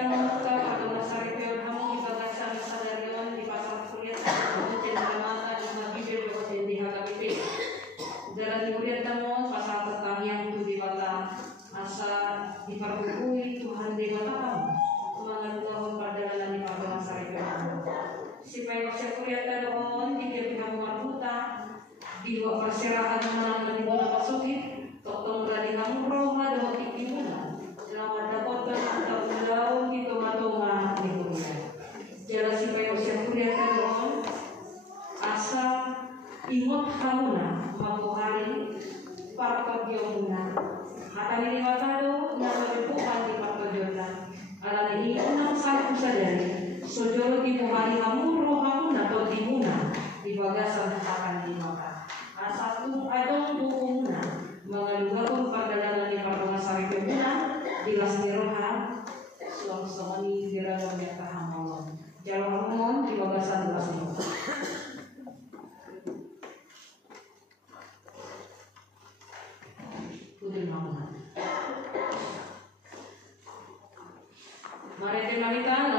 naman ka atau nasaripyon hamong ibagasan sa darion di pasal kuliah hamong cenderamata di mabibir ko di hagapipil jalan kuliah tamo pasal pertanian itu di bata asa diperkui Tuhan di bata mengalungkan perjalanan di pasal nasaripyon supaya pasal kuliah tadon di kepihak marbuta di luar perserahan menang di bola pasukit totong dari hamong roha dan ikimunan selamat dapat atau daun di toma-toma di kuliah. Jala supaya usia kuliah kadon asa imut hamuna mabu hari parto diomuna. Hatani ni matado na malipukan di parto jota. Ala ini unang satu sadari. Sojolo di buhari hamuro hamuna to di muna di bagasan akan di mata. Asa tung adong dukumuna mengalungkan perjalanan di parto nasaripemuna dilas niroha suang ni diragang yang tahamon jalur hormon di bagasan belas ini putih mamunan mari teman